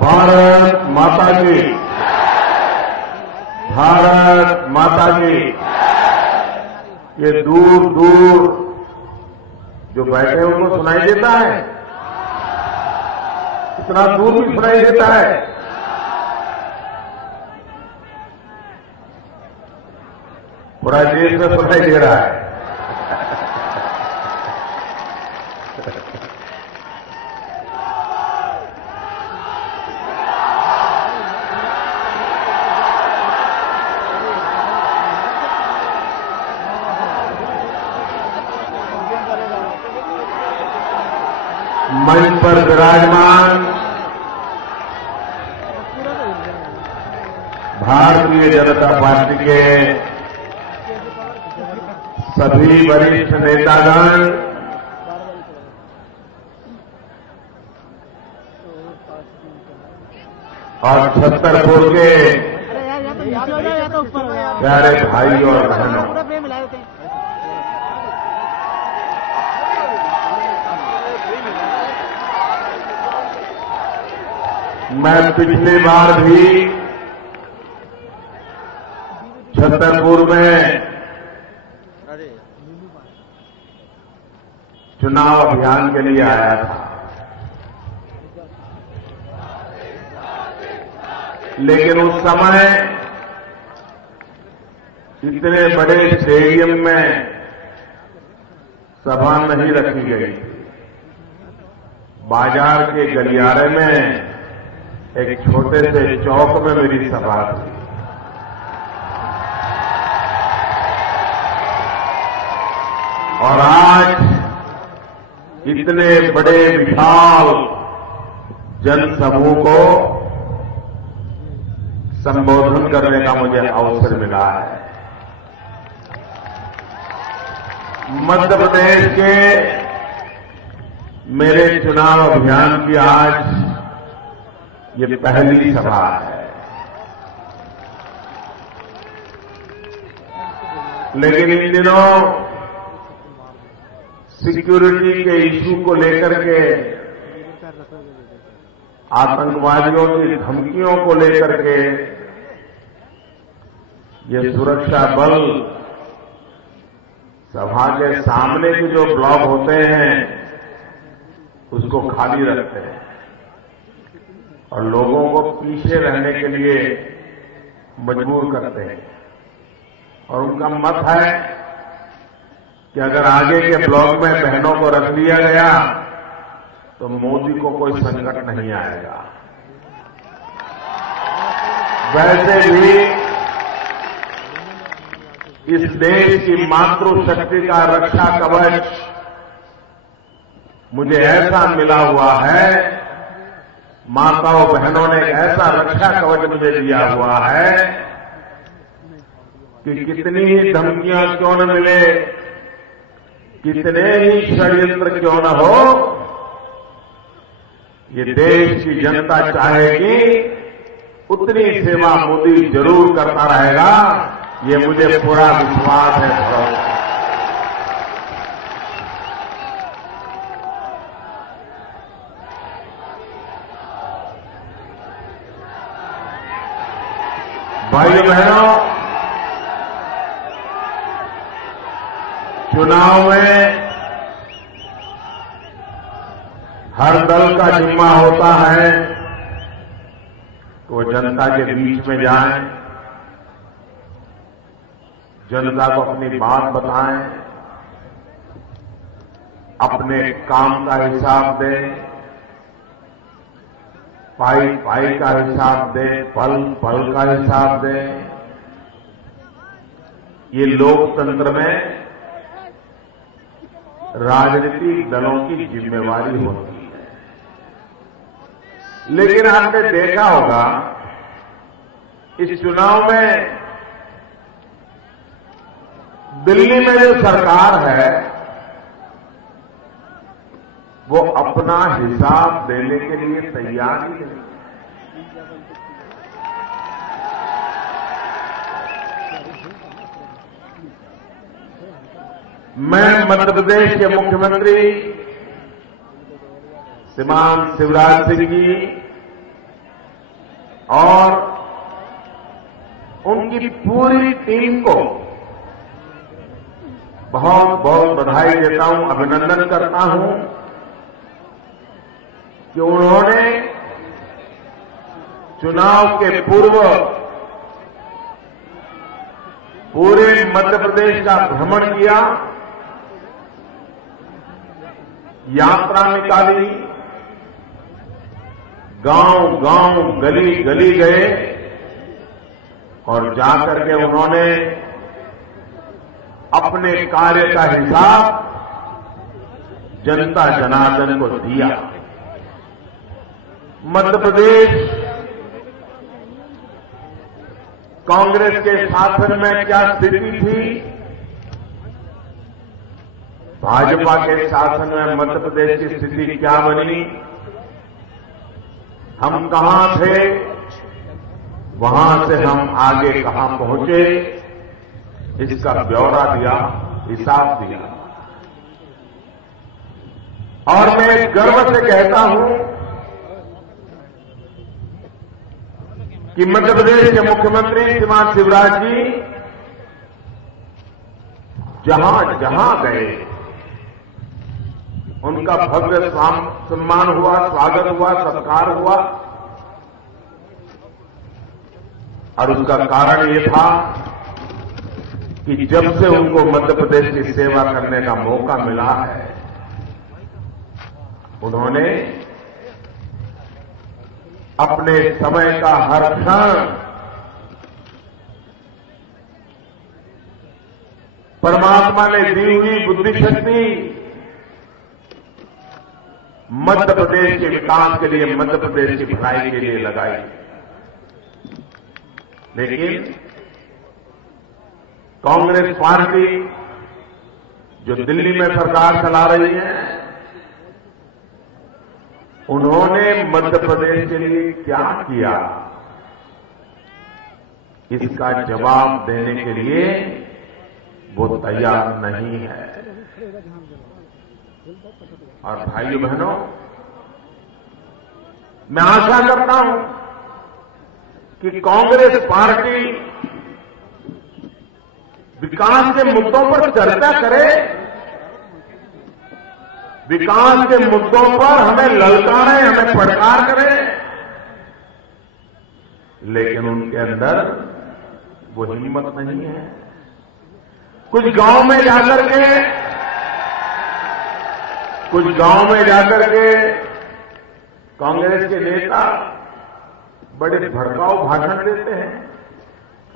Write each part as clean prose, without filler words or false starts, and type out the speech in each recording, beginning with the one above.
भारत माता की, भारत माता की। ये दूर दूर जो बैठे हैं उनको सुनाई देता है, इतना दूर भी सुनाई देता है। पूरा देश में सुनाई दे रहा है। मंच पर विराजमान भारतीय जनता पार्टी के सभी वरिष्ठ नेतागण और छतरपुर के प्यारे भाई और बहनों, मैं पिछली बार भी छतरपुर में चुनाव अभियान के लिए आया था, लेकिन उस समय इतने बड़े स्टेडियम में सभा नहीं रखी गई। बाजार के गलियारे में एक छोटे से चौक में मेरी सभा थी। और आज इतने बड़े विशाल जनसमूह को संबोधन करने का मुझे अवसर मिला है। मध्य प्रदेश के मेरे चुनाव अभियान की आज ये पहली सभा है, लेकिन इन दिनों सिक्योरिटी के इश्यू को लेकर के, आतंकवादियों की धमकियों को लेकर के ये सुरक्षा बल सभा के सामने के जो ब्लॉक होते हैं उसको खाली रखते हैं और लोगों को पीछे रहने के लिए मजबूर करते हैं। और उनका मत है कि अगर आगे के ब्लॉक में बहनों को रख लिया गया तो मोदी को कोई संकट नहीं आएगा। वैसे भी इस देश की मातृशक्ति का रक्षा कवच मुझे ऐसा मिला हुआ है, माताओं बहनों ने एक ऐसा रक्षा कवच मुझे दिया हुआ है कि कितनी ही धमकियां क्यों न मिले, कितने ही षड्यंत्र क्यों न हो, ये देश की जनता चाहेगी उतनी सेवा मोदी जरूर करता रहेगा। ये मुझे पूरा विश्वास है, भरोसा है। भाइयों बहनों, चुनाव में हर दल का जिम्मा होता है कि वो जनता के बीच में जाएं, जनता को अपनी बात बताएं, अपने काम का हिसाब दें, पाई पाई का हिसाब दें, पल पल का हिसाब दें। ये लोकतंत्र में राजनीतिक दलों की जिम्मेवारी होती है। लेकिन आपने देखा होगा इस चुनाव में दिल्ली में जो सरकार है वो अपना हिसाब देने के लिए तैयार ही नहीं। मैं मध्य प्रदेश के मुख्यमंत्री श्रीमान शिवराज सिंह जी और उनकी पूरी टीम को बहुत बहुत बधाई देता हूं, अभिनंदन करता हूं कि उन्होंने चुनाव के पूर्व पूरे मध्य प्रदेश का भ्रमण किया, यात्रा निकाली, गांव गांव गली गली गए और जाकर के उन्होंने अपने कार्य का हिसाब जनता जनार्दन को दिया। मध्य प्रदेश कांग्रेस के शासन में क्या स्थिति थी, भाजपा के शासन में मध्य प्रदेश की स्थिति क्या बनी, हम कहां थे, वहां से हम आगे कहां पहुंचे, इसका ब्यौरा दिया, हिसाब दिया। और मैं गर्व से कहता हूं कि मध्य प्रदेश के मुख्यमंत्री श्रीमान शिवराज जी जहां जहां गए उनका भव्य सम्मान हुआ, स्वागत हुआ, सत्कार हुआ। और उसका कारण ये था कि जब से उनको मध्य प्रदेश की सेवा करने का मौका मिला है, उन्होंने अपने समय का हर क्षण परमात्मा ने दी हुई बुद्धि शक्ति मध्य प्रदेश के विकास के लिए, मध्य प्रदेश की भलाई के लिए लगाई। लेकिन कांग्रेस पार्टी जो दिल्ली में सरकार चला रही है, उन्होंने मध्य प्रदेश के लिए क्या किया, इसका जवाब देने के लिए वो तैयार नहीं है। और भाइयों बहनों, मैं आशा करता हूं कि कांग्रेस पार्टी विकास के मुद्दों पर चर्चा करे, विकास के मुद्दों पर हमें ललकारे, हमें फटकार करे, लेकिन उनके अंदर वो हिम्मत नहीं है। कुछ गांव में जाकर के कांग्रेस के नेता बड़े भड़काऊ भाषण देते हैं।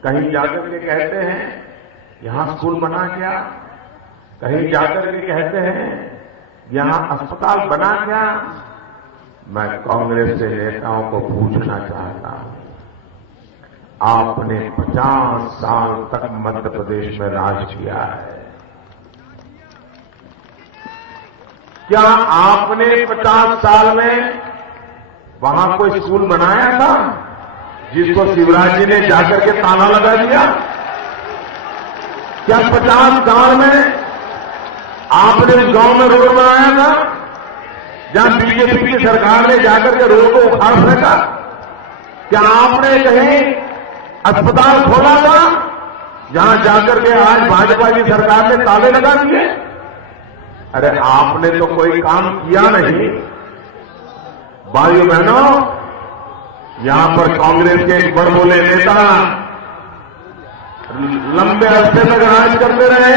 कहीं जाकर के कहते हैं यहां स्कूल बना क्या, कहीं जाकर के कहते हैं यहां अस्पताल बना क्या। मैं कांग्रेस के नेताओं को पूछना चाहता हूं, आपने 50 साल तक मध्य प्रदेश में राज किया है, क्या आपने 50 साल में वहां कोई स्कूल बनाया था जिसको शिवराज जी ने जाकर के ताला लगा दिया? क्या 50 साल में आपने उस गांव में रोड बनाया था जहां बीजेपी की सरकार ने जाकर के रोड को उखाड़ फेंका? क्या आपने कहीं अस्पताल खोला था जहां जाकर के आज भाजपा की सरकार ने ताले लगा दिए? अरे आपने तो कोई काम किया नहीं। भाइयों बहनों, यहां पर कांग्रेस के एक बड़बोले नेता लंबे अरसे तक राज करते रहे।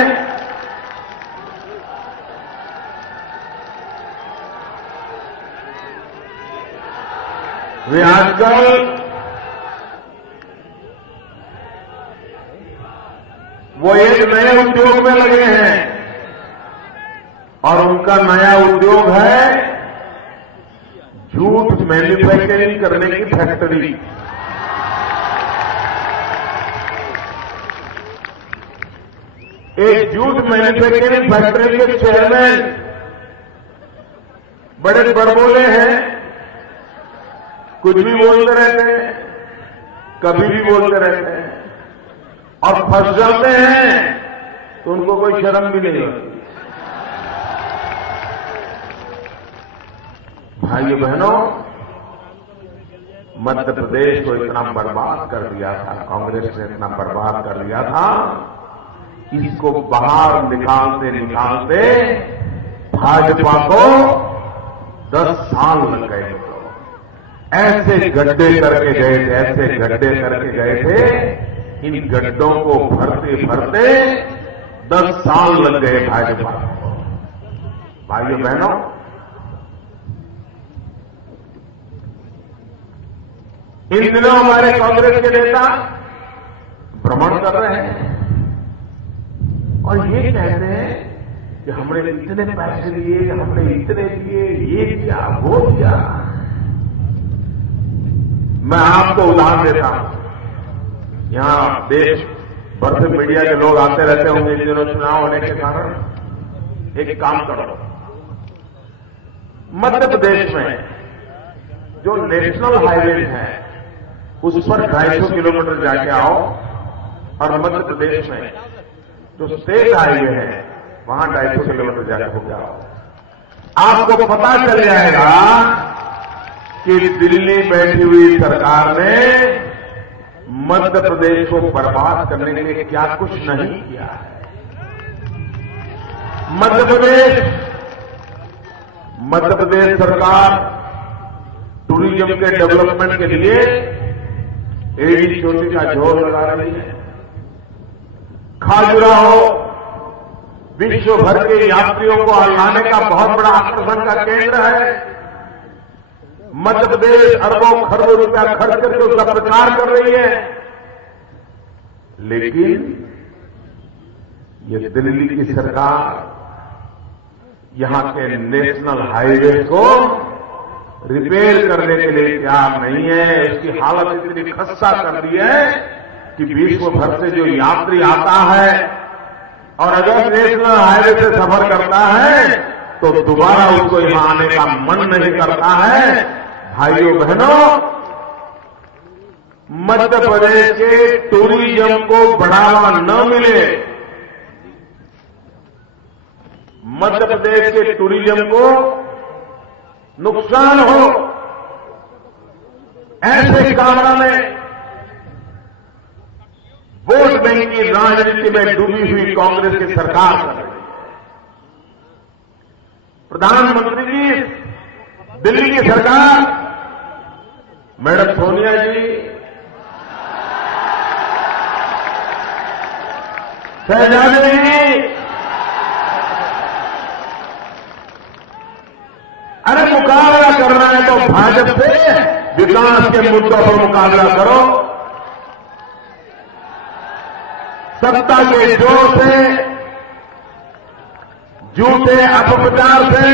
वे आजकल वो एक नए उद्योग में लगे हैं और उनका नया उद्योग है झूठ मैन्युफैक्चरिंग करने की फैक्ट्री। एक झूठ मैन्युफैक्चरिंग फैक्ट्री के चेयरमैन बड़े बड़बोले हैं, कुछ भी बोलते रहते हैं, कभी भी बोलते रहते हैं और फंस जाते हैं तो उनको कोई शर्म भी नहीं होती। भाइयों बहनों, मध्य प्रदेश को इतना बर्बाद कर दिया था, कांग्रेस ने इतना बर्बाद कर दिया था, इसको बाहर निकालते निकालते भाजपा को 10 साल लग गए। ऐसे गड्ढे करके गए थे, ऐसे गड्ढे करके गए थे, इन गड्ढों को भरते भरते 10 साल लग गए भाजपा को। भाइयों बहनों, इन दिनों हमारे कांग्रेस के नेता भ्रमण कर रहे हैं और ये कहते हैं कि हमने इतने पैसे लिए, हमने इतने दिए, ये किया, वो किया। मैं आपको उदाहरण देता हूं। यहां देश भर से मीडिया के लोग आते रहते होंगे इन दिनों चुनाव होने के कारण। एक काम करो, मध्य प्रदेश में जो नेशनल हाईवे है उस पर 250 किलोमीटर जाके आओ और मध्य प्रदेश में जो स्टेट हाईवे है वहां 250 किलोमीटर जाके हो जाओ। आपको पता चल जाएगा कि दिल्ली बैठी हुई सरकार ने मध्य प्रदेश को बर्बाद करने के लिए क्या कुछ नहीं किया है। मध्य प्रदेश सरकार टूरिज्म के डेवलपमेंट के लिए एड़ी चोटी का जोर लगा रही है। खाजुराहो विश्व भर के यात्रियों को लाने का बहुत बड़ा आकर्षण का केंद्र है। मध्य प्रदेश अरबों खरबों रुपया खर्च करके उसका प्रचार कर रही है, लेकिन ये दिल्ली की सरकार यहां के नेशनल हाईवे को रिपेयर करने के लिए तैयार नहीं है। इसकी हालत इतनी खस्ता कर दी है कि विश्व भर से जो यात्री आता है और अगर नेशनल हाईवे से सफर करता है तो दोबारा उसको यहां आने का मन नहीं करता है। भाइयों बहनों, मध्य प्रदेश के टूरिज्म को बढ़ावा न मिले, मध्य प्रदेश के टूरिज्म को नुकसान हो, ऐसे कारणों में वोट बैंक की राजनीति में डूबी हुई कांग्रेस की सरकार कर रही है। प्रधानमंत्री जी, दिल्ली की सरकार, मैडम सोनिया जी, शहजादी जी, अरे मुकाबला करना है तो भाजपा से विकास के मुद्दों पर मुकाबला करो। सत्ता के जोर से, झूठे अपप्रचार से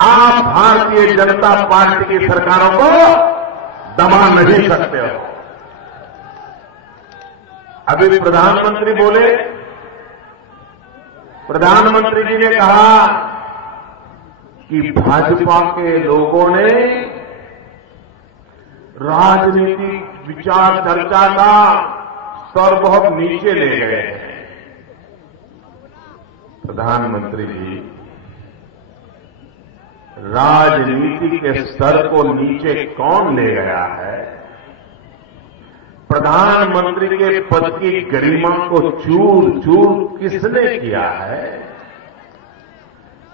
आप भारतीय जनता पार्टी की सरकारों को दबा नहीं सकते हो। अभी प्रधानमंत्री बोले, प्रधानमंत्री जी ने कहा कि भाजपा के लोगों ने राजनीतिक विचार चर्चा का स्तर बहुत नीचे ले गए हैं। प्रधानमंत्री जी, राजनीति के स्तर को नीचे कौन ले गया है? प्रधानमंत्री के पद की गरिमा को चूर चूर किसने किया है?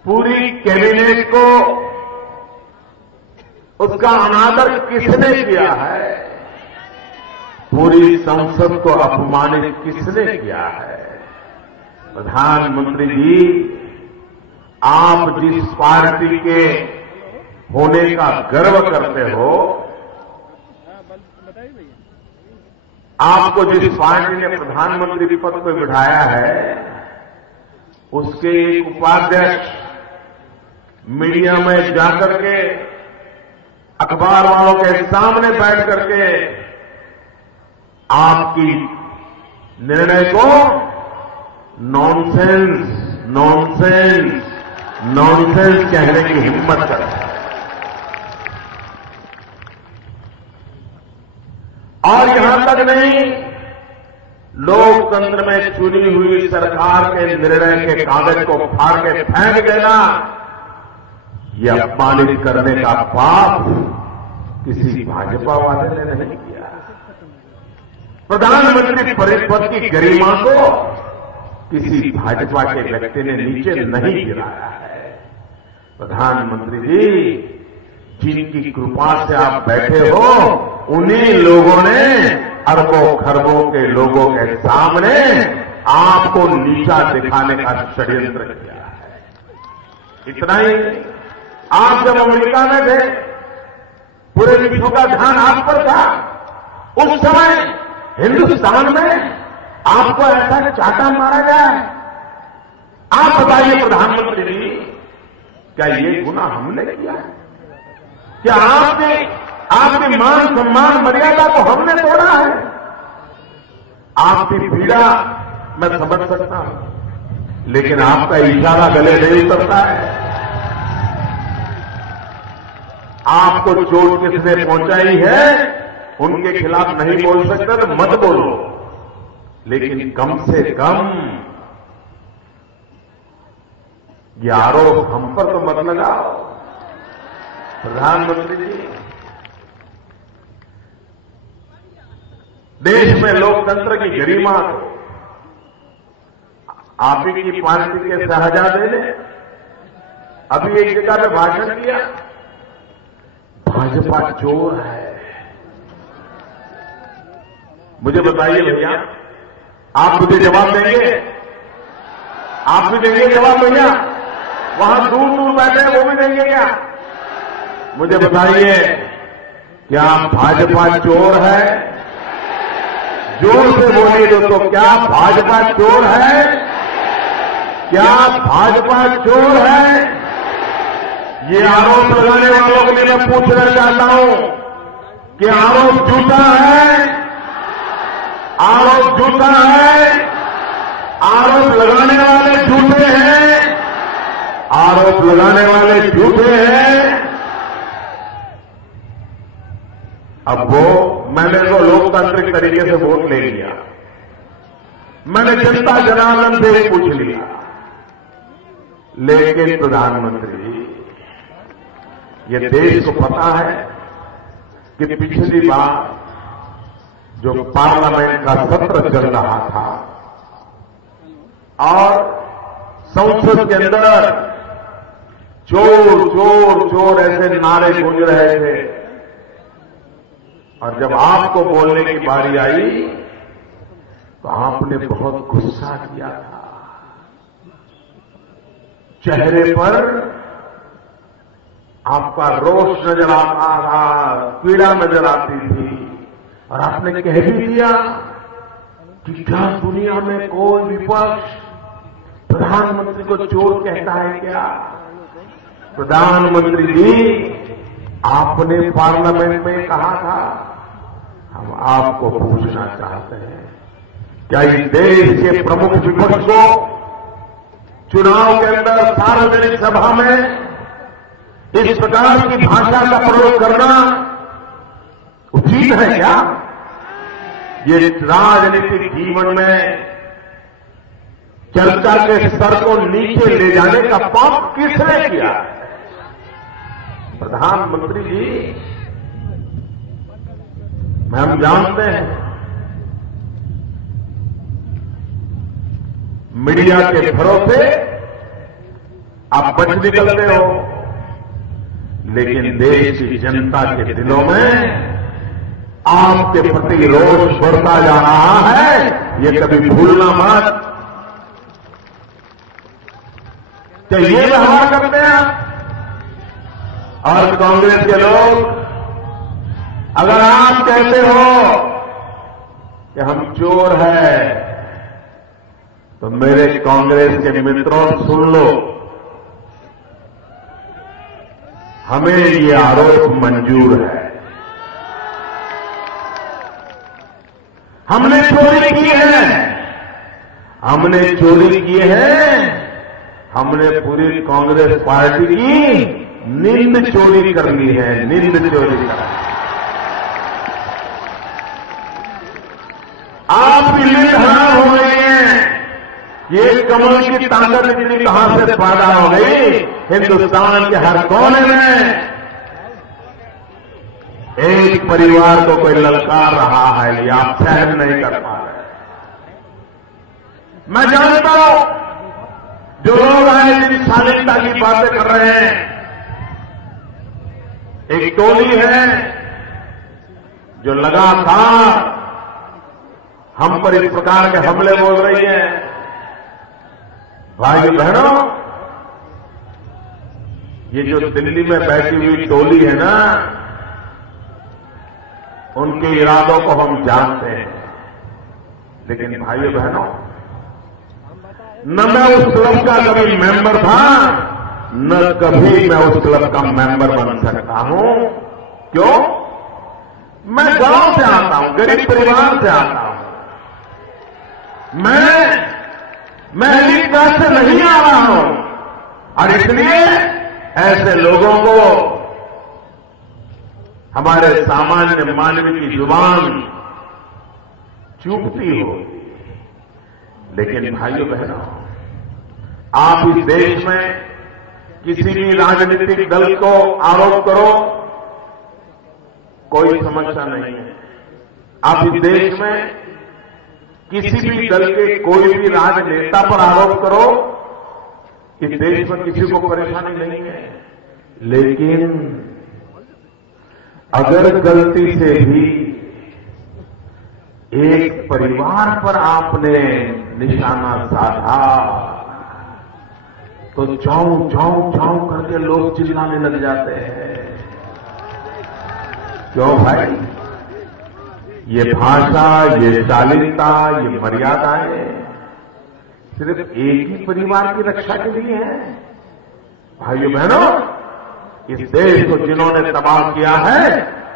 पूरी कैबिनेट को उसका अनादर किसने किया है? पूरी संसद को अपमानित किसने किया है? प्रधानमंत्री जी, आप जिस पार्टी के होने का गर्व करते हो, आपको जिस पार्टी ने प्रधानमंत्री पद पर बिठाया है, उसके एक उपाध्यक्ष मीडिया में जाकर के अखबार वालों के सामने बैठ करके आपकी निर्णय को नॉनसेंस नॉनसेंस नॉनसेंस कहने की हिम्मत करता है। और यहां तक नहीं, लोकतंत्र में चुनी हुई सरकार के निर्णय के कागज को फाड़ के फेंक देना, ये अपमानित करने का पाप किसी भाजपा वाले ने नहीं किया। प्रधानमंत्री पद की गरिमा को किसी भाजपा के व्यक्ति ने नीचे नहीं गिराया है। प्रधानमंत्री जी, जिनकी कृपा से आप बैठे हो, उन्हीं लोगों ने अरबों खरबों के लोगों के सामने आपको नीचा दिखाने का षड्यंत्र किया है। इतना ही, आप जब अमेरिका में थे, पूरे विश्व का ध्यान आप पर था। उस समय हिंदुस्तान में आपको ऐसा चाटा मारा जाए। आप बताइए प्रधानमंत्री जी, क्या ये गुनाह हमने किया है? क्या आपके मान सम्मान मर्यादा को हमने तोड़ा है? आपकी पीड़ा मैं समझ सकता हूं, लेकिन आपका इशारा गले नहीं उतरता है। आपको चोट किसने पहुंचाई है, उनके खिलाफ नहीं बोल सकते तो मत बोलो, लेकिन कम से कम ये आरोप हम पर तो मत लगाओ। प्रधानमंत्री जी, देश में लोकतंत्र की गरिमा को आप ही की पार्टी के शहजादे ने अभी एक जगह पे भाषण दिया, भाजपा चोर है। मुझे बताइए भैया, आप मुझे जवाब देंगे? आप भी देंगे जवाब भैया? वहां दूर दूर बैठे हैं, वो भी देंगे क्या? मुझे बताइए, क्या भाजपा चोर है? जोर से बोलिए तो क्या भाजपा चोर है? क्या भाजपा चोर है? ये आरोप लगाने वालों के लिए मैं पूछना चाहता हूं कि आरोप झूठा है? आरोप झूठा है? आरोप लगाने वाले झूठे हैं? आरोप लगाने वाले झूठे हैं? अब मैंने तो लोकतांत्रिक तरीके से वोट ले लिया, मैंने जनता जनार्दन से ही पूछ लिया, लेकिन प्रधानमंत्री, ये देश को पता है कि पिछली बार जो पार्लियामेंट का सत्र चल रहा था और संसद के अंदर चोर चोर चोर ऐसे नारे गूंज रहे थे, और जब आपको बोलने की बारी आई तो आपने बहुत गुस्सा किया था। चेहरे पर आपका रोष नजर आता था, पीड़ा नजर आती थी, और आपने कह भी दिया कि क्या दुनिया में कोई विपक्ष प्रधानमंत्री को चोर कहता है क्या? प्रधानमंत्री जी, आपने पार्लियामेंट में कहा था, हम आपको पूछना चाहते हैं, क्या इस देश के प्रमुख विपक्ष को चुनाव के अंदर सार्वजनिक सभा में इस प्रकार की भाषा का प्रयोग करना उचित है क्या? ये राजनीतिक जीवन में चर्चा के स्तर को नीचे ले जाने का पाप किसने किया? प्रधानमंत्री जी, हम जानते हैं मीडिया के भरोसे आप बच निकलते हो, लेकिन देश की जनता के दिलों में आपके प्रति रोष बढ़ता जा रहा है, ये कभी भूलना मत। तो ये व्यवहार करते हैं। और कांग्रेस के लोग, अगर आप कहते हो कि हम चोर हैं, तो मेरे कांग्रेस के मित्रों सुन लो, हमें ये आरोप मंजूर है। हमने चोरी की है, हमने चोरी की है, हमने पूरी कांग्रेस पार्टी की नींद चोरी करनी है, नींद चोरी करनी। आप भी नींद हराम हो गई हैं, ये कमल की ताकत इतनी कहां से पैदा हो गई? हिंदुस्तान के हर कोने में एक परिवार को कोई ललकार रहा है, ये आप सहन नहीं कर पा रहे। मैं जानता हूं जो लोग हैं जिन शालीनता की बातें कर रहे हैं, एक टोली है जो लगातार हम पर इस प्रकार के हमले बोल रही है। भाई बहनों, ये जो दिल्ली में बैठी हुई टोली है ना, उनके इरादों को हम जानते हैं। लेकिन भाइयों बहनों, न मैं उस क्लब का कभी मेंबर था, न कभी मैं उस क्लब का मेंबर बन सकता हूं। क्यों? मैं गांव से आता हूं, गरीब परिवार से आता हूं। मैं एलीट क्लास से नहीं आ रहा हूं, और इसलिए ऐसे लोगों को हमारे सामान्य मानव की जुबान चूकती हो। लेकिन भाइयों बहनों, आप इस देश में किसी भी राजनीतिक दल को आरोप करो, कोई समस्या नहीं है। आप इस देश में किसी भी दल के कोई भी राजनेता पर आरोप करो, इस देश में किसी को परेशानी नहीं है। लेकिन अगर गलती से भी एक परिवार पर आपने निशाना साधा, तो चाऊ चाऊ चाऊ करके लोग चिल्लाने लग जाते हैं। क्यों भाई? ये भाषा, ये शालीनता, ये मर्यादाएं सिर्फ एक ही परिवार की रक्षा के लिए है। भाइयों बहनों, इस देश को जिन्होंने तबाह किया है,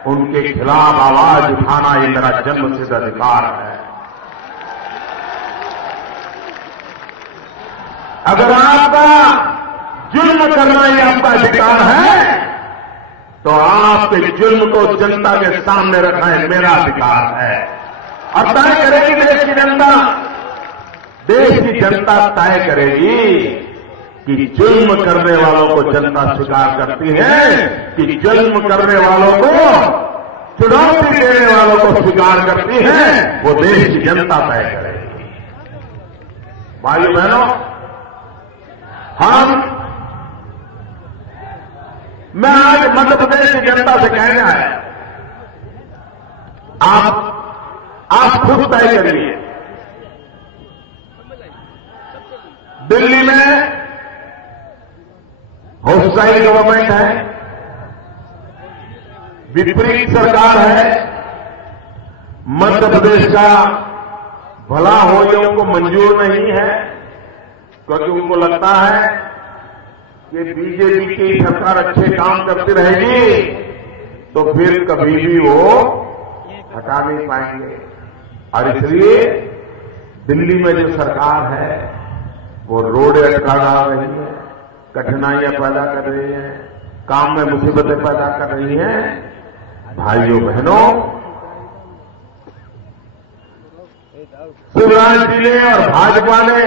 उनके खिलाफ आवाज उठाना ये मेरा जन्मसिद्ध अधिकार है। अगर आपका जुल्म करना ही आपका अधिकार है, तो आपके जुल्म को जनता के सामने रखना है मेरा अधिकार है। और तय करेगी देश की जनता। देश की जनता तय करेगी कि जुल्म करने वालों को जनता स्वीकार करती है, कि जुल्म करने वालों को, चुनौती देने वालों को स्वीकार करती है, वो देश की जनता तय करेगी। भाइयों बहनों, मैं आज मध्य प्रदेश की जनता से कहने आया, आप खुद तय करिए। दिल्ली में होस्टाइल गवर्नमेंट है, विपरीत सरकार है, मध्य प्रदेश का भला हो ये उनको मंजूर नहीं है, क्योंकि उनको लगता है कि बीजेपी की सरकार अच्छे काम करती रहेगी तो फिर कभी भी वो हटा नहीं पाएंगे। और इसलिए दिल्ली में जो सरकार है वो रोडें अटका डाल रही है, कठिनाइयां पैदा कर रही है, काम में मुसीबतें पैदा कर रही है। भाइयों बहनों, शिवराज जी ने और भाजपा ने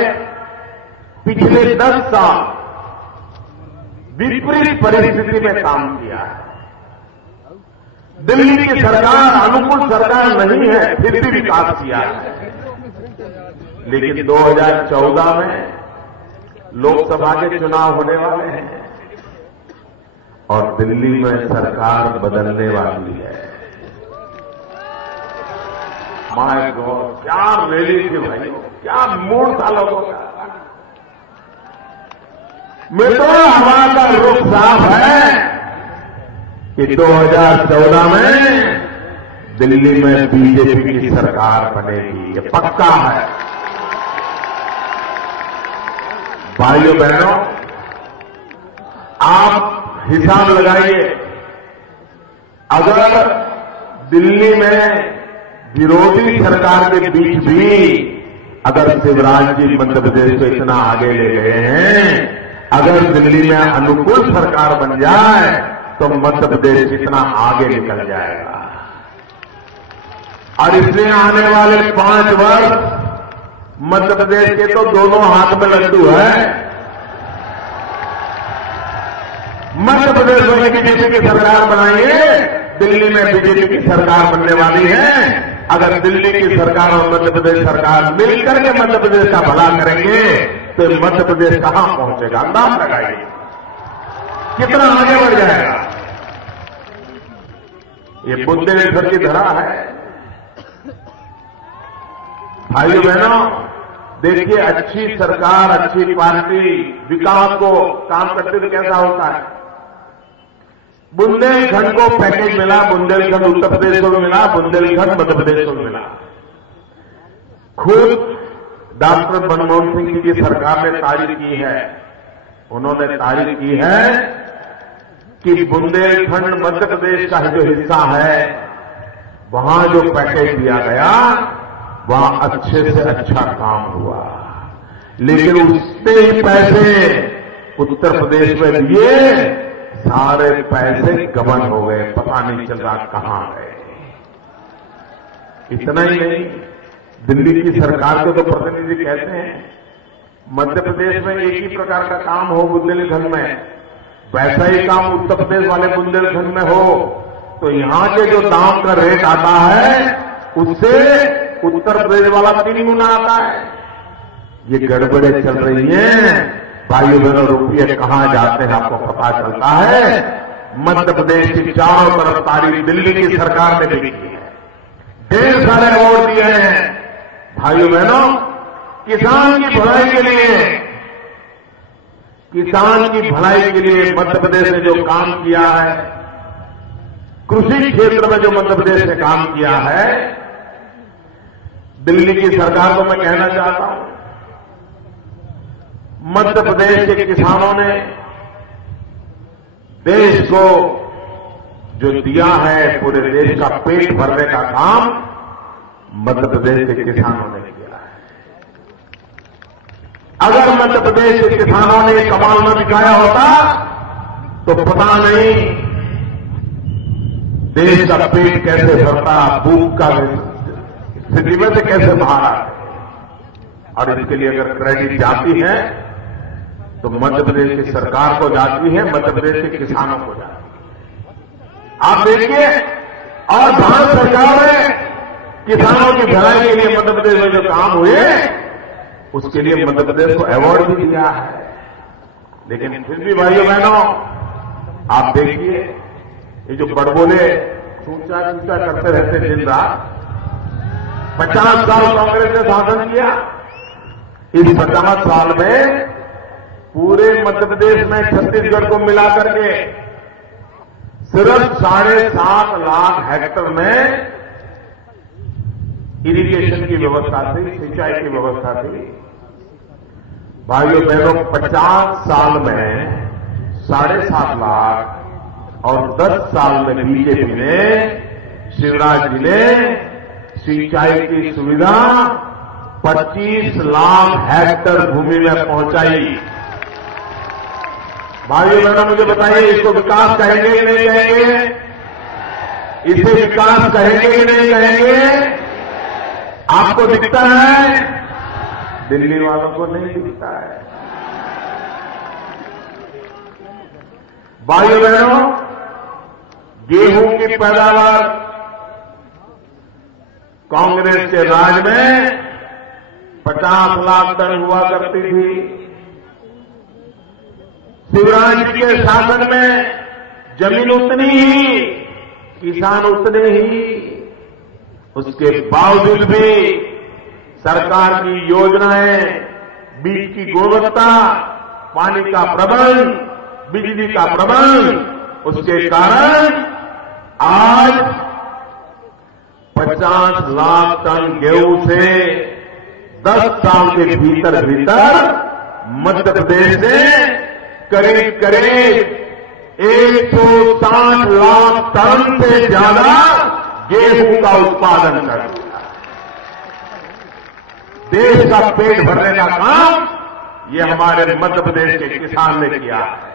पिछले 10 साल विपरीत परिस्थिति में काम किया है। दिल्ली की सरकार अनुकूल सरकार नहीं है, फिर भी विकास किया है। लेकिन 2014 में लोकसभा के चुनाव होने वाले हैं और दिल्ली में सरकार बदलने वाली है। माय गॉड, क्या रैली थी भाई, क्या मूड था लोगों का। मेरा हमारा रुख साफ है कि 2014 में दिल्ली में बीजेपी की सरकार बनेगी, ये पक्का है। भाइयों बहनों, आप हिसाब लगाइए, अगर दिल्ली में विरोधी सरकार के बीच भी अगर शिवराज जी मध्य प्रदेश को इतना आगे ले गए हैं, अगर दिल्ली में अनुकूल सरकार बन जाए तो मध्य प्रदेश इतना आगे निकल जाएगा। और इसलिए आने वाले 5 वर्ष मध्य प्रदेश के तो दोनों हाथ में लड्डू है। मध्य प्रदेश में बीजेपी की सरकार बनाएंगे, दिल्ली में बीजेपी की सरकार बनने वाली है। अगर दिल्ली की सरकार और मध्य प्रदेश सरकार मिलकर के मध्य प्रदेश का भला करेंगे तो मध्य प्रदेश कहां पहुंचेगा? अंदाज लगाइए कितना आगे बढ़ जाएगा। ये बुंदेलखंड की धरा है। भाइयों बहनों, देखिए, अच्छी सरकार, अच्छी पार्टी विकास को काम करते हुए कैसा होता है। बुंदेलखंड को पैकेज मिला, बुंदेलखंड उत्तर प्रदेश को मिला, बुंदेलखंड मध्य प्रदेश को मिला। खुद डॉक्टर मनमोहन सिंह की सरकार ने तारीफ की है, उन्होंने तारीफ की है कि बुंदेलखंड मध्य प्रदेश का जो हिस्सा है वहां जो पैकेज दिया गया वहां अच्छे से अच्छा काम हुआ, लेकिन उससे ही पैसे उत्तर प्रदेश में दिए, सारे पैसे गबन हो गए, पता नहीं चल रहा कहां गए। इतना ही नहीं, दिल्ली की सरकार के तो प्रतिनिधि कहते हैं मध्य प्रदेश में एक ही प्रकार का काम हो बुंदेलखंड में, वैसा ही काम उत्तर प्रदेश वाले बुंदेलखंड में हो तो यहां के जो दाम का रेट आता है उससे उत्तर प्रदेश वाला 3 गुना आता है। ये गड़बड़े चल रही हैं। भाइयों बहनों, रुपये कहां जाते हैं आपको पता चलता है। मध्य प्रदेश की चारों तरफ तारीफ दिल्ली की सरकार ने भी की है, ढेर सारे अवार्ड दिए हैं। भाइयों बहनों, किसान की भलाई के लिए, किसान की भलाई के लिए मध्य प्रदेश ने जो काम किया है, कृषि क्षेत्र में जो मध्य प्रदेश ने काम किया है, दिल्ली की सरकार को मैं कहना चाहता हूं, मध्य प्रदेश के किसानों ने देश को जो दिया है, पूरे देश का पेट भरने का काम मध्य प्रदेश के किसानों ने किया है। अगर मध्य प्रदेश के किसानों ने कमाल न दिखाया होता तो पता नहीं देश का पेट कैसे भरता, भूख का स्थिति में से कैसे बाहर आते। और इसके लिए अगर क्रेडिट जाती है तो मध्य प्रदेश की सरकार को जाती है, मध्य प्रदेश के किसानों को जाती है। आप देखिए, और भारत सरकार ने किसानों की भलाई के लिए मध्य प्रदेश में जो काम हुए उसके लिए मध्य प्रदेश को अवार्ड भी दिया है। लेकिन फिर भी भाइयों बहनों, आप देखिए, ये जो बड़बोले चूचा चूचा करते रहते दिन रात, 50 साल कांग्रेस ने शासन किया। इस 50 साल में पूरे मध्य प्रदेश में छत्तीसगढ़ को मिलाकर के सिर्फ 7.5 लाख हेक्टेयर में इरिगेशन की व्यवस्था थी, सिंचाई की व्यवस्था थी। भाइयों बहनों, 50 साल में 7.5 लाख और 10 साल में बीजेपी ने, शिवराज जी ने सिंचाई की सुविधा 25 लाख हेक्टेयर भूमि में पहुंचाई। भाइयों बहनों, मुझे बताइए, इसको विकास कहेंगे कि नहीं कहेंगे? इसे विकास कहेंगे कि नहीं कहेंगे? आपको दिखता है, दिल्ली वालों को नहीं दिखता है। भाइयों बहनों, गेहूं की पैदावार कांग्रेस के राज में 50 लाख टन हुआ करती थी। शिवराज जी के शासन में जमीन उतनी ही, किसान उतने ही, उसके बावजूद भी सरकार की योजनाएं, बीज की गुणवत्ता, पानी का प्रबंध, बिजली का प्रबंध, उसके कारण आज 50 लाख टन गेहूं से 10 साल के भीतर मध्य प्रदेश ने करीब करीब 160 लाख टन से ज्यादा गेहूं का उत्पादन कर दिया। देश का पेट भरने का काम ये हमारे मध्य प्रदेश के किसान ने किया है।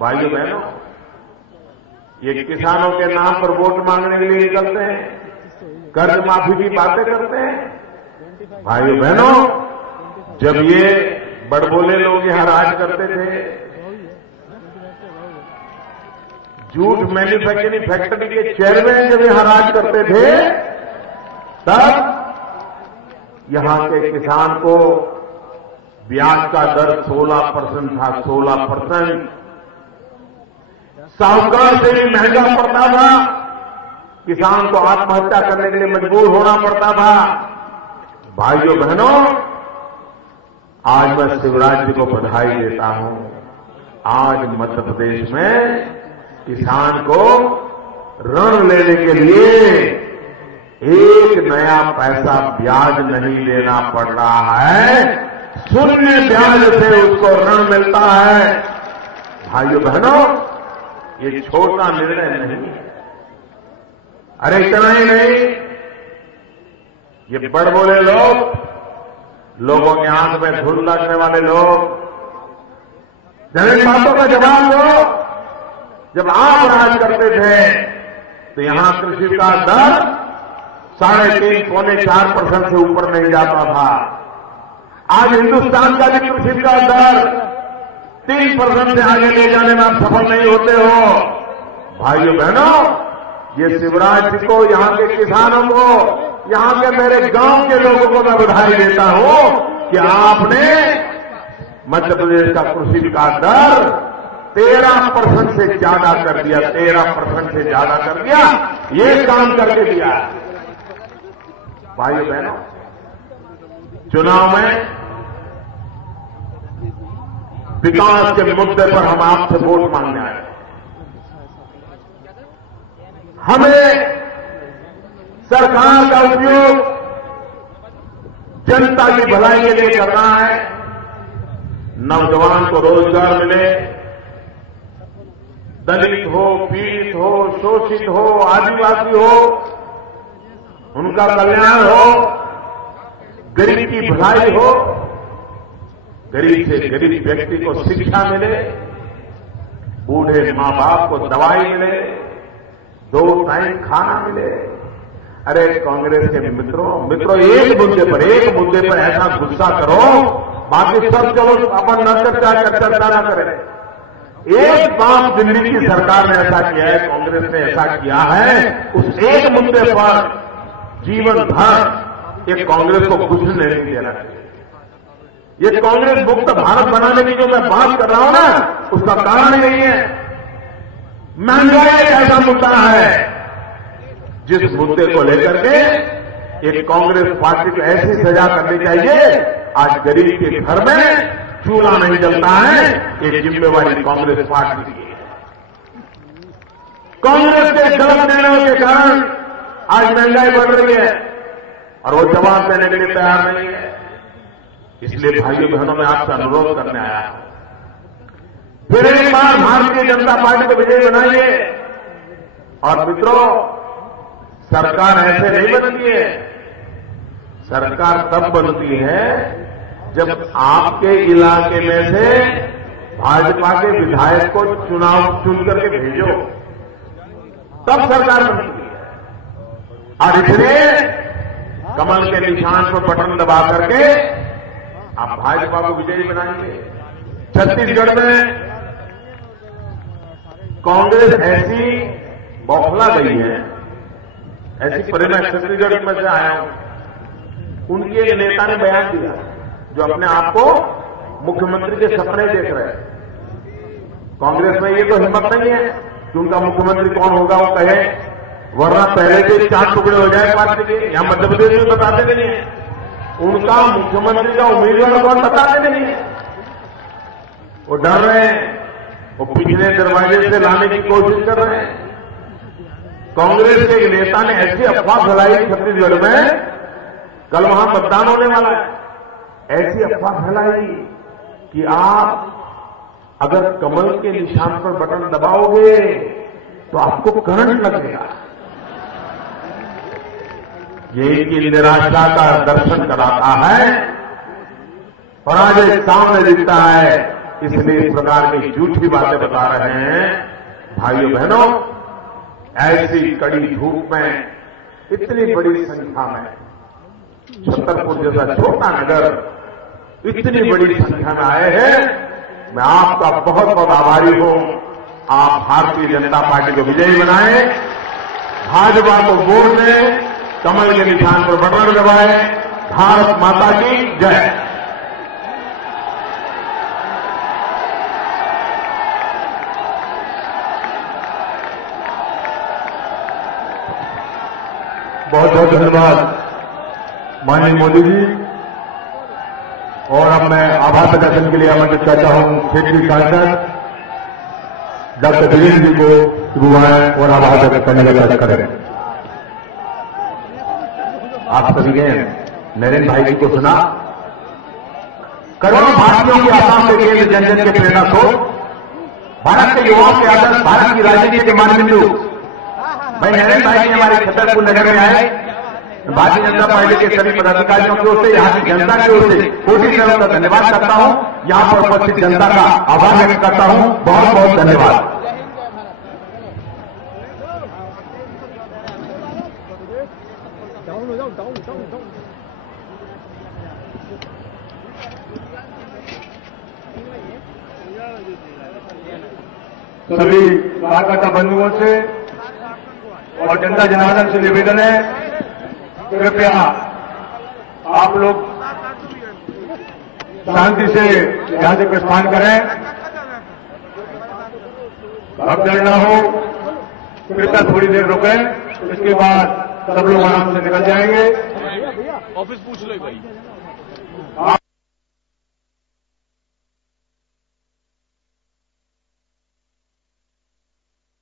भाइयों बहनों, ये किसानों के नाम पर वोट मांगने के लिए निकलते हैं, कर्ज माफी की बातें करते हैं। भाइयों बहनों, जब ये बड़बोले लोग यहां राज करते थे, जूट मैन्युफैक्चरिंग फैक्ट्री के चेयरमैन जब यहां राज करते थे, तब यहां के किसान को ब्याज का दर 16% था। 16% साहूकार से भी महंगा पड़ता था। किसान को आत्महत्या करने के लिए मजबूर होना पड़ता था। भाइयों बहनों, आज मैं शिवराज जी को बधाई देता हूं। आज मध्य प्रदेश में किसान को ऋण लेने के लिए एक नया पैसा ब्याज नहीं देना पड़ रहा है। शून्य ब्याज से उसको ऋण मिलता है। भाइयों बहनों, ये छोटा निर्णय नहीं है। अरे इतना ही नहीं, ये बड़बोले लोग, लोगों की आंख में धूल लगने वाले लोग, जब इन बातों का जवाब दो। जब आप राज करते थे तो यहां कृषि विकास दर 3.5 पौने 4% से ऊपर नहीं जाता था। आज हिंदुस्तान का भी कृषि विकास दर 3% से आगे ले जाने में आप सफल नहीं होते हो। भाइयों बहनों, ये शिवराज जी को, यहां के किसानों को, यहां के मेरे गांव के लोगों को मैं बधाई देता हूं कि आपने मध्य प्रदेश का कृषि विकास दर 13% से ज्यादा कर दिया। 13% से ज्यादा कर दिया। ये काम करके दिया। भाइयों बहनों, चुनाव में विकास के मुद्दे पर हम आपसे वोट मांगने आए। हमें सरकार का उपयोग जनता की भलाई के लिए करना है। नौजवान को रोजगार मिले, दलित हो, पीड़ित हो, शोषित हो, आदिवासी हो, उनका कल्याण हो, गरीब की भलाई हो, गरीब से गरीब व्यक्ति को शिक्षा मिले, बूढ़े मां बाप को दवाई मिले, 2 टाइम खाना मिले। अरे कांग्रेस के मित्रों, एक मुद्दे पर ऐसा गुस्सा करो, बाकी सब चलो अपन न चर्चा न करें। एक बात दिल्ली की सरकार ने ऐसा किया है, कांग्रेस ने ऐसा किया है, उस एक मुद्दे पर जीवन भर ये कांग्रेस को कुछ नहीं देना चाहिए। ये कांग्रेस मुक्त भारत बनाने की जो मैं बात कर रहा हूं ना, उसका कारण यही है। महंगाई एक ऐसा मुद्दा है जिस मुद्दे को लेकर के एक कांग्रेस पार्टी को ऐसी सजा करनी चाहिए, आज गरीब के घर में चूल्हा नहीं जलता है, ये जिम्मेवारी कांग्रेस पार्टी की है। कांग्रेस के गलत निर्णयों के कारण आज महंगाई बढ़ रही है और वो जवाब देने के लिए तैयार नहीं है। इसलिए भाइयों बहनों, मैं आपसे अनुरोध करने आया हूं, फिर एक बार भारतीय जनता पार्टी को विजयी बनाइए। और मित्रों, सरकार ऐसे नहीं बनती है। सरकार तब बनती है जब आपके इलाके में से भाजपा के विधायक को चुनाव चुन करके भेजो, तब सरकार बनती है। और इसलिए कमल के निशान पर बटन दबा करके आप भाजपा को विजयी बनाएंगे। छत्तीसगढ़ में कांग्रेस ऐसी बौखला गई है, ऐसी परिणाम। छत्तीसगढ़ में से आया हूं, उनके एक नेता ने बयान दिया जो अपने आप को मुख्यमंत्री के सपने देख रहे हैं। कांग्रेस में ये तो हिम्मत नहीं है कि उनका मुख्यमंत्री कौन होगा वो कहे, वरना पहले से 4 टुकड़े हो जाए पार्टी के। यहां मध्य प्रदेश में बताते नहीं है उनका मुख्यमंत्री का उम्मीदवार कौन, बताते नहीं है। वो डर रहे हैं, वो पिछले दरवाजे से लाने की कोशिश कर रहे हैं। कांग्रेस के नेता ने ऐसी अफवाह फैलाई छत्तीसगढ़ में, कल वहां मतदान होने वाला है, ऐसी अफवाह फैलाई कि आप अगर कमल के निशान पर बटन दबाओगे तो आपको करंट लगेगा। ये इनकी निराशा का दर्शन कराता है और आज सामने दिखता है, इसलिए इस प्रकार की झूठी बातें बता रहे हैं। भाइयों बहनों, ऐसी कड़ी धूप में इतनी बड़ी संख्या में छतरपुर जैसा छोटा नगर इतनी बड़ी संख्या में आए हैं। मैं आपका बहुत बहुत आभारी हूं। आप भारतीय जनता पार्टी को विजयी बनाएं, भाजपा को वोट दें, कमल के निशान पर बटन दबाएं। भारत माता की जय। बहुत बहुत धन्यवाद माननीय मोदी जी। और अब मैं आभार प्रदर्शन के लिए आमंत्रित करता हूं क्षेत्रीय सांसद डॉक्टर वीरेंद्र जी को रुआएं और आभार प्रकट करने का प्रयास करें। आप सभी ने नरेंद्र भाई जी को सुना। करोड़ों भारतीयों की आशा से केंद्र जन जन के प्रेरणा स्रोत, भारत के युवाओं के आदर्श, भारत की राजनीति के मानबिंदु भाई नरेंद्र भाई जी हमारे छतरपुर नगर में आए। भारतीय जनता पार्टी के सभी पदाधिकारियों की ओर से, यहाँ की जनता की ओर से कोटि तरह का धन्यवाद करता हूं। यहाँ पर उपस्थित जनता का आभार व्यक्त करता हूं। बहुत बहुत धन्यवाद। सभी कार्यकर्ता बंधुओं से और जनता जनार्दन से निवेदन है, कृपया आप लोग शांति से यहां से प्रस्थान करें। भगदड़ न हो, कृपया थोड़ी देर रुकें, इसके बाद सब लोग आराम से निकल जाएंगे। ऑफिस पूछ लो भाई।